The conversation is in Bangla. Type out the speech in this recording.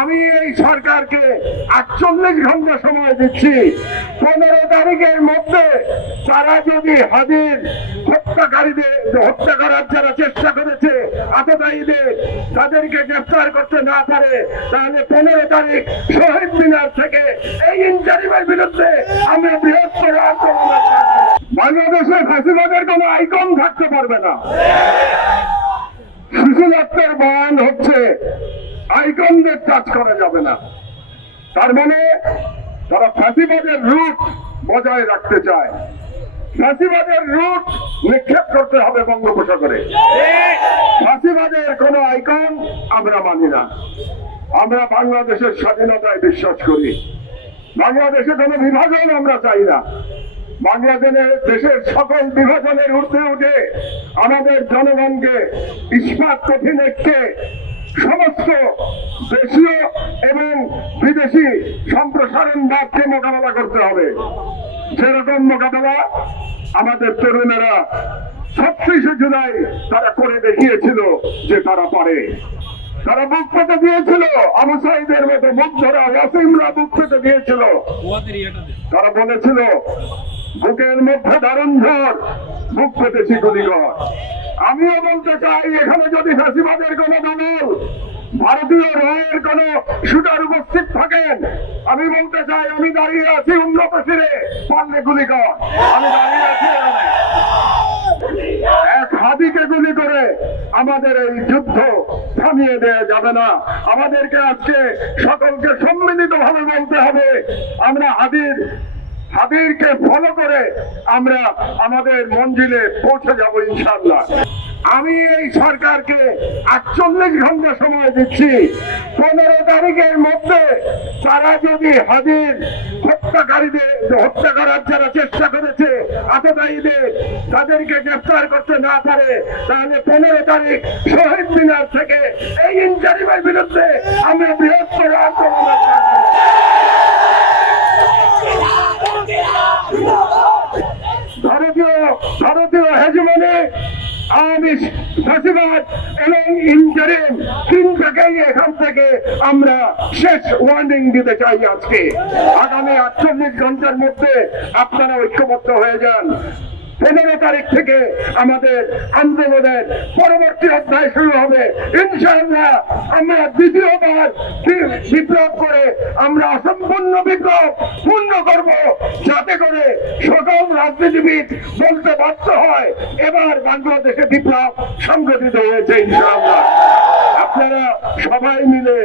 আমি এই সরকারকে 48 ঘন্টা সময় দিচ্ছি। 15 তারিখের মধ্যে তারা যদি হাদির হত্যা করার যারা চেষ্টা করেছে আততায়ীদের তাদেরকে গ্রেফতার করতে না পারে, তাহলে 15 তারিখ শহীদ মিনার থেকে এই ইন্টারিমের বিরুদ্ধে আমরা বৃহত্তর আন্দোলন করব। বাংলাদেশে ফ্যাসিবাদের কোন আইকন থাকতে পারবে না। শিশুজাতের বয়ান হচ্ছে আইকনদের টাচ করা যাবে না। তার মানে তারা ফ্যাসিবাদের রুট বজায় রাখতে চায়। ফ্যাসিবাদের রুট নিক্ষেপ করতে হবে বঙ্গোপসাগরে। ফ্যাসিবাদের কোন আইকন আমরা মানি না। আমরা বাংলাদেশের স্বাধীনতায় বিশ্বাস করি। বাংলাদেশে কোন বিভাজন আমরা চাই না। দেশের সকল বিভাজনের ঊর্ধ্বে উঠে আমাদের জনগণকে ইস্পাত কঠিন ঐক্যে সমস্ত দেশীয় এবং বিদেশি সম্প্রসারণবাদকে মোকাবেলা করতে হবে। সেরকম মোকাবেলা আমাদের তরুণেরা 36 জুলাই তারা করে দেখিয়েছিল যে তারা পারে। তারা বুক পেতে দিয়েছিল, আবু সাইদের মতো মুগ্ধরা ওয়াসিমরা বুক পেতে দিয়েছিল। তারা বলেছিল বুকের মধ্যে দারুণ ঝড়, বুক পেতেছি গুলিগড়। আমিও বলতে চাই, এখানে যদি ফ্যাসিবাদের কোন দল ভারতীয় রয়ের কোন শুটার উপস্থিত থাকেন, আমি বলতে চাই আমি দাঁড়িয়ে আছি উন্নত শিরে, পারলে গুলিগড়। আমি দাঁড়িয়ে আছি এক হাদিকে গুলি করে আমাদের এই যুদ্ধ থামিয়ে দেওয়া যাবে না। আমাদেরকে আজকে সকলকে সম্মিলিত ভাবে বলতে হবে, আমরা হাদিরকে ফলো করে আমরা আমাদের মঞ্জিলে পৌঁছে যাব ইনশাআল্লাহ। আমি এই সরকারকে 48 ঘন্টা সময় দিচ্ছি। 15 তারিখের মধ্যে তারা যদি হাদির হত্যা করার যারা চেষ্টা করেছে আততায়ীদের তাদেরকে গ্রেফতার করতে না পারে, তাহলে 15 তারিখ শহীদ মিনার থেকে এই ইন্টারিমের বিরুদ্ধে আমরা বৃহত্তর আন্দোলন করব। ভারতীয় হেজমনি, আওয়ামী ফ্যাসিবাদ এবং ইন্টারিম তিনটাকেই এখান থেকে আমরা শেষ ওয়ার্নিং দিতে চাই। আজকে আগামী 48 ঘন্টার মধ্যে আপনারা ঐক্যবদ্ধ হয়ে যান। 15 তারিখ থেকে আমাদের আন্দোলনের পরবর্তী অধ্যায় শুরু হবে ইনশাআল্লাহ। আমরা দ্বিতীয়বার বিপ্লব করে আমরা অসম্পূর্ণ বিপ্লব পূর্ণ করব, যাতে করে সকল রাজনীতিবিদ বলতে বাধ্য হয় এবার বাংলাদেশে বিপ্লব সংগঠিত হয়েছে ইনশাআল্লাহ। আপনারা সবাই মিলে